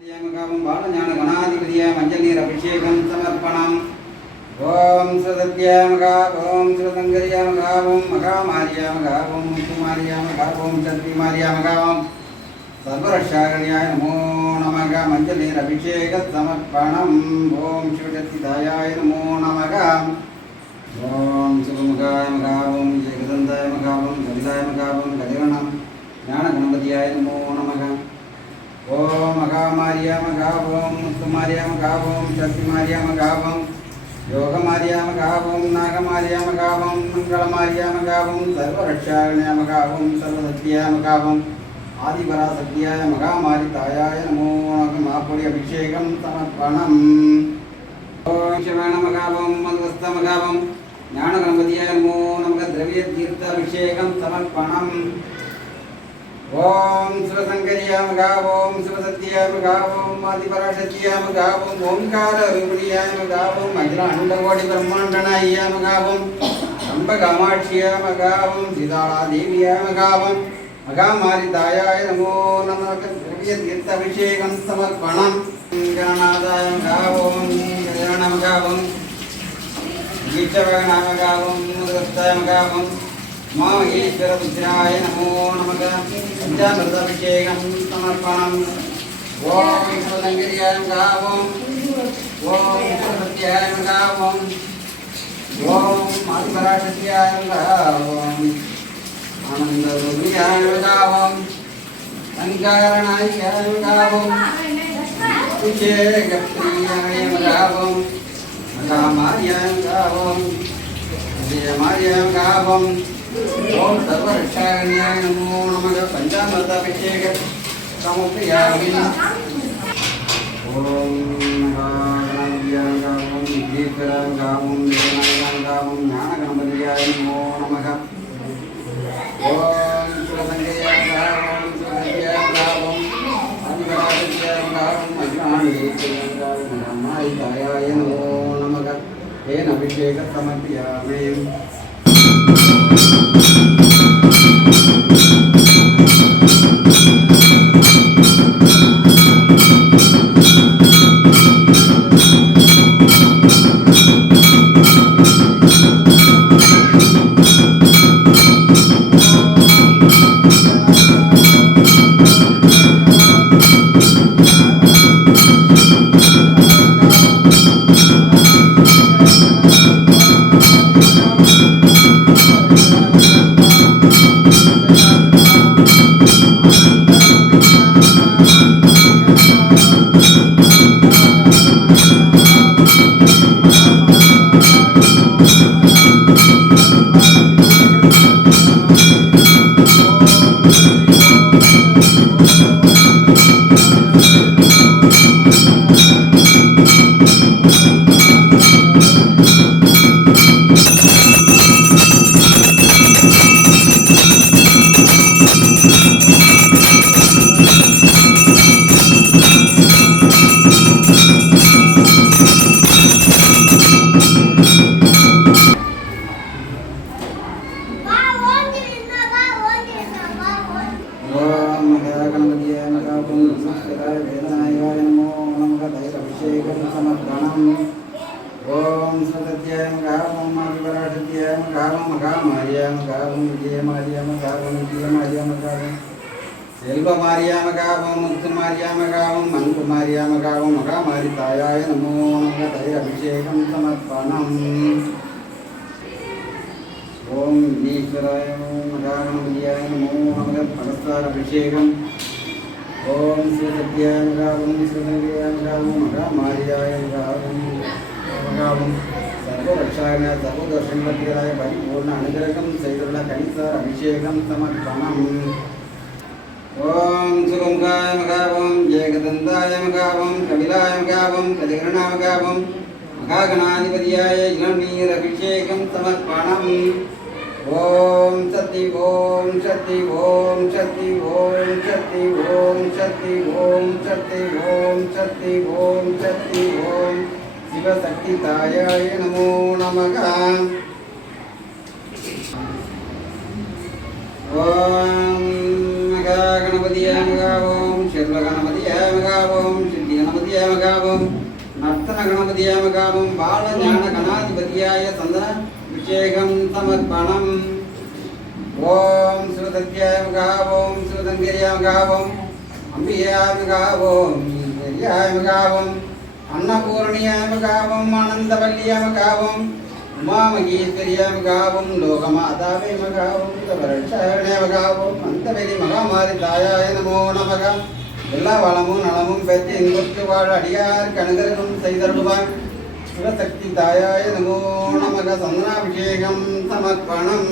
बालज्ञान गणाधिपतिय मंजनीर अभिषेकं समर्पणम् ओम सदत्यामगा ओम श्रीसंगर्यामगा ओम मगामार्यामगा ओम कुमार्यामगा ओम चंद्रिमार्यामगा ओम सर्वरक्षाकर्याय नमो नमः मंजनीर अभिषेक समर्पणम् ओम शिवशक्तिदायाय नमो नमः ओम सुगमगायमगा ओम जगदन्तायमगा ओम कलिलायमगा ओम कलिगणं ज्ञानगणपतियाय नमो नमः ओम मगामार्यामगा ओम मुक्तमार्यामगा ओम शक्तिमार्यामगा ओम योगमार्यामगा ओम नागमार्यामगा ओम मंगलमार्यामगा ओम सर्वरक्षाकर्यामगा ओम सर्वशक्त्यामगा ओम आदिपराशक्त्याय मगामारितायाय नमो नमः मापुरी अभिषेकं समर्पणम् ओम शिवानमगा ओम मधुस्तमगा ओम ज्ञानगणपतियाय नमो नमः द्रव्यतीर्थाभिषेकं समर्पणम् ओम शिवशंकर्यामगा ओम शिवसत्यामगा ओम आदिपराशक्त्यामगा ओम ओंकाररूपिण्यामगा ओम अखिलाण्डकोटि ब्रह्माण्डनाय्यामगा ओम अम्बकामाक्ष्यामगा ओम सीतादेव्यामगा ओम मगामारितायाय नमो नमः द्रव्यतीर्थाभिषेकं समर्पणम् गणनाथायमगा ओम गणनामगा ओम गीतवगनामगा ओम मुदस्तायमगा ओम माहेश्वर रुद्राय नमो नमः पंचामृताभिषेकं समर्पणम् ओम शिवशंकर्यामगा ओम शिवसत्यामगा ओम आदिपराशक्त्यामगा ओम आनन्दरूपिण्यामगा ओम संकारणायामगा ओम अभिषेकप्रियायमगा ओम मगामार्यामगा ओम विजयमार्यामगा ओम ओम सर्वरक्षाकर्याय नमो नमः पंचामृताभिषेक समर्पयामि ओम गणाधिपतियामगा ओम विघ्नेश्वरामगा ओम देवनायकामगा ओम ज्ञानगणपतियाय नमो नमः ओम शिवशंकर्यामगा ओम शिवसत्यामगा ओम आदिपराशक्त्यामगा ओम अखिलाण्डकोटिब्रह्माण्डनाय्यामगा ओम मगामारितायाय नमो नमः तेन अभिषेकं समर्पयामि ओम सदत्यामगा ओम आदिपराशक्त्यामगा ओम मगामार्यामगा ओम विजयमार्यामगा ओम विजयमार्यामगा ओम सेल्वमार्यामगा ओम मुक्तमार्यामगा ओम मंगलमार्यामगा ओम मगामारितायाय नमो नमः अभिषेकं समर्पणम् ओम विघ्नेश्वराय मगागणपतियाय नमो नमः फलस्ताराभिषेकम् ओम शिवसत्यामगा ओम शिवशंकर्यामगा ओम मगामार्यामगा ओम सर्वरक्षाकर्याय सर्वदोषनिवर्तिकाय परिपूर्ण अनुग्रहं सैतुल्ल कणिसार अभिषेकं समर्पणम् ओम सुगमगायमगा ओम जयगदन्तायमगा ओम कपिलायमगा ओम कलिगणनामगा ओम मगागणाधिपतियाय इलनीर अभिषेकं समर्पणम् ओम शक्ति ओम शक्ति ओम शक्ति ओम शक्ति ओम शक्ति ओम शक्ति ओम शक्ति ओम शक्ति ओम शिवशक्तिदायाय नमो नमः ओम गणपतियाय गणपतियामगावों शिर्वगणपतियामगावों सिद्धिगणपतियामगावों नर्तनगणपतियामगावों बालज्ञानगणाधिपतियाय चन्दनाभिषेकं समर्पणम् ओम सुदत्यामगावों सुदंगिर्यामगावों अम्बियामगावों ईश्वर्यामगावों अन्नपूर्णियामगावों आनन्दवल्लियामगावों उमामहेश्वर्यामगावों लोकमातावेमगावों तवरक्षाणेमगावों अन्तवेलि மகாமாரிதாயாய நமோ நமக எல்லா வளமும் நலமும் பெற்று இன்புற்று வாழ அடியார் கணுதற்கும் செய்தருள்வார் சிவசக்தி தாயாய நமோ நமக சந்தனாபிஷேகம் சமர்ப்பணம்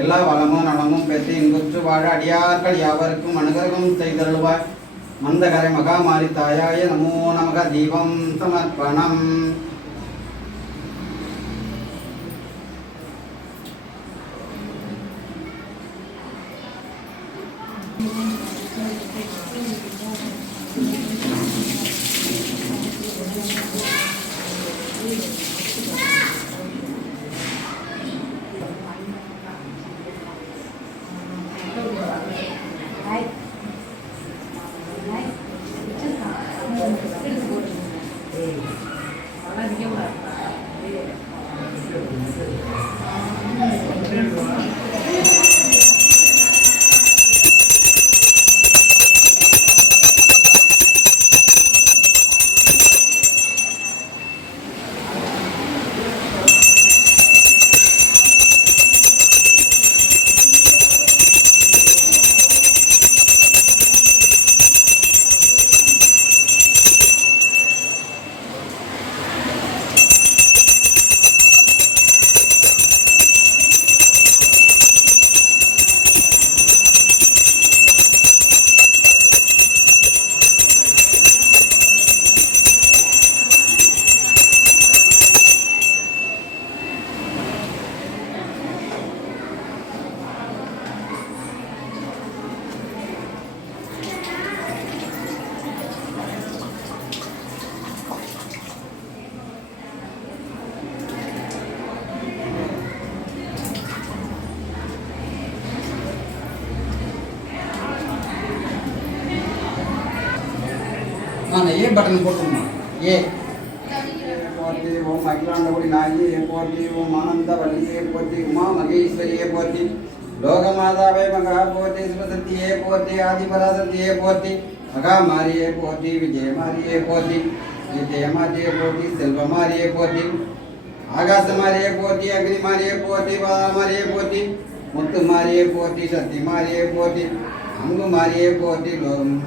எல்லா வளமும் நலமும் பெற்று இன்புற்று வாழ அடியார்கள் யாவருக்கும் அனுகிரகம் செய்தருள்வாய் மந்தகரை மகாமாரி தாயாய நமோ நமக தீபம் சமர்ப்பணம் ये बटन போட்டுமா ஏ போற்றி ஓம் அகிலாண்டகுடி நாயகியே போற்றி ஓம் ஆனந்தவல்லியே போற்றி உமா மகேஸ்வரியே போற்றி லோகமாதாவே மகா போற்றி சிவசக்தியே போற்றி ஆதிபராசக்தியே போற்றி மகாமாரியே போற்றி விஜயமாரியே போற்றி விஜயமாரியே போற்றி செல்வமாரியே போற்றி ஆகாசமாரியே போற்றி அக்னிமாரியே போற்றி பாதாளமாரியே போற்றி முத்துமாரியே போற்றி சக்திமாரியே போற்றி அங்குமாரியே போற்றி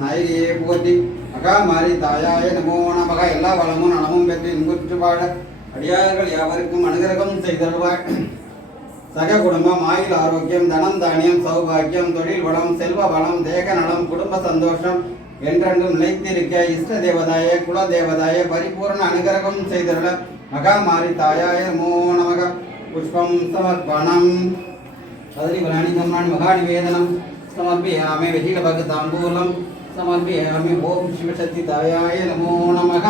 நாயகியே போற்றி மகாமாரி தாயாய நமோ நமக எல்லா வளமும் நலமும் பெற்று இன்புற்று வாழ அடியார்கள் யாவருக்கும் அனுகிரகம் செய்தருள்வாய் சக குடும்பம் ஆயுள் ஆரோக்கியம் தனம் தானியம் சௌபாக்கியம் தொழில் வளம் செல்வ வளம் தேக நலம் குடும்ப சந்தோஷம் என்றென்றும் நிலைத்திருக்க இஷ்ட தேவதாய குல தேவதாய பரிபூர்ண அனுகிரகம் செய்தருள மகாமாரி தாயாய நமோ நமக புஷ்பம் சமர்ப்பணம் கதிரி வலானி சம்மான் மகாநிவேதனம் समर्पयामि विधिलभगताम्बूलं समर्पयामि ओम शिवशक्तिदायाय नमो नमः।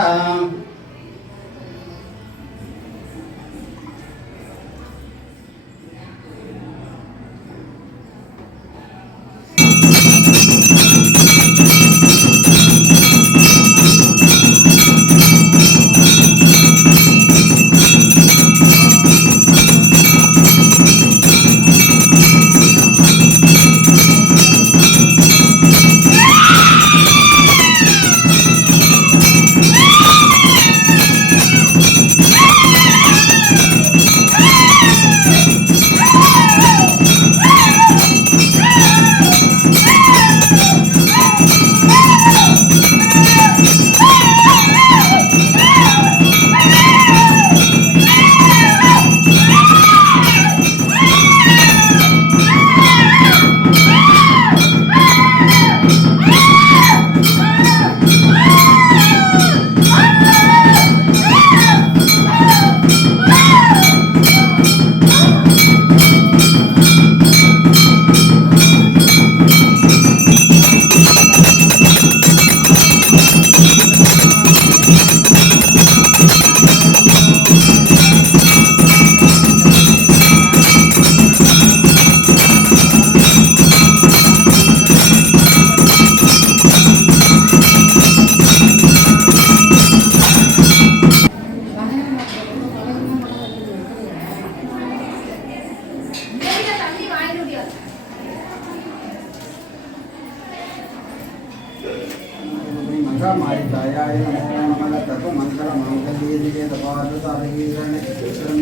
மகாமாரி தாயாய நமோ நமக தத்துவ மங்கள மங்களீதிகே தபாது சாதகீரணே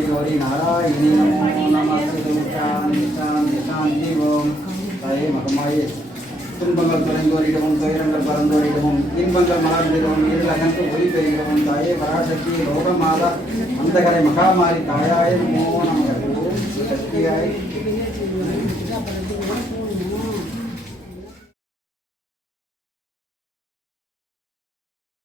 கௌரி நாராயணி நமோ நமஸ்து சாந்தி சாந்தி சாந்தி ஓம் தாயே மகமாயே துன்பங்கள் தொலைந்தோரிடவும் துயரங்கள் பறந்தோரிடவும் இன்பங்கள் மலர்ந்திடவும் இருள் அகன்று ஒளி பெறுகிறவும் தாயே பராசக்தி லோகமாதா அந்தகரை மகாமாரி தாயாய நமோ நமக சக்தியாய்